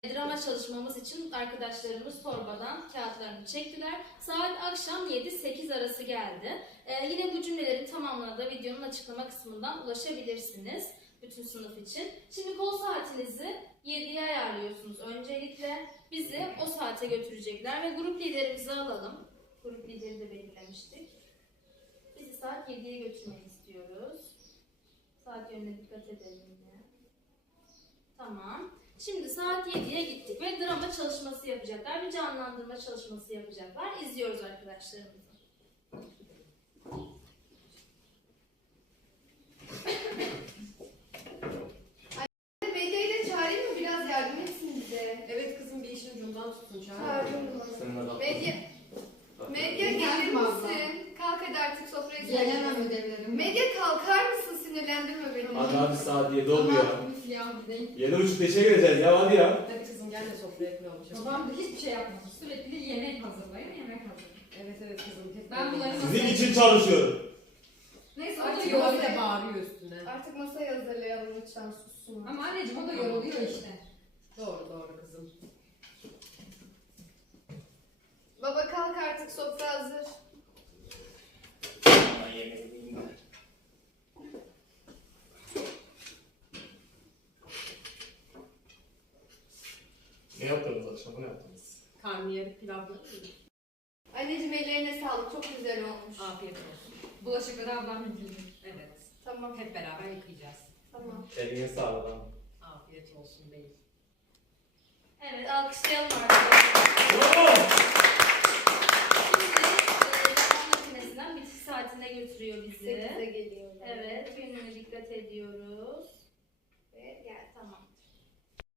Drama çalışmamız için arkadaşlarımız torbadan kağıtlarını çektiler. Saat akşam 7-8 arası geldi. Yine bu cümlelerin tamamına da videonun açıklama kısmından ulaşabilirsiniz. Bütün sınıf için. Şimdi kol saatinizi 7'ye ayarlıyorsunuz. Öncelikle bizi o saate götürecekler ve grup liderimizi alalım. Grup lideri de belirlemiştik. Bizi saat 7'ye götürmeyi istiyoruz. Saat yönüne dikkat edelim yine. Tamam. Şimdi saat 7'ye gittik ve drama çalışması yapacaklar. Bir canlandırma çalışması yapacaklar. İzliyoruz arkadaşlarımızı. Medya'yı da çağırayım mı? Biraz yardım etsin bize. Evet kızım, bir işin ucundan tutsun, çağır. Çağırdım. Medya gelir misin? Kalk hadi artık sofraya Gelemem ödevlerim. Medya kalkar mısın? Sinirlendirme beni. Hadi saat 7 oldu ya. Ya gideyim. 7.30-5'e geleceğiz ya, hadi ya. Hadi kızım gel de sofraya pilav yapacağız. Babam da hiçbir şey yapmaz. Sürekli yemek hazırlayın, yemek hazırlayın. Evet kızım. Hep Ben bunları Sizin için çalışıyorum. Neyse o da Artık yoruluyor. öyle de bağırıyor üstüne. Artık masayı hazırlayalım lütfen, sussun. Ama anneciğim o da yoruluyor işte. Doğru kızım. Baba kalk artık, sofra hazır. Ne yaptınız akşam? Ne yaptınız? Karnıyarık pilavları. Anneciğim ellerine sağlık, çok güzel olmuş. Afiyet olsun. Bulaşıkları ablam yıkayacak. Evet. Tamam, Hep beraber yıkayacağız. tamam. Eline sağlık ha. Afiyet olsun bey. Evet, alkışlayalım arkadaşlar. Bravo! Şimdi zaman makinesinden bitiş saatine götürüyor bizi. 8'e geliyor. Evet, yönüne dikkat ediyoruz. Ve gel, tamam.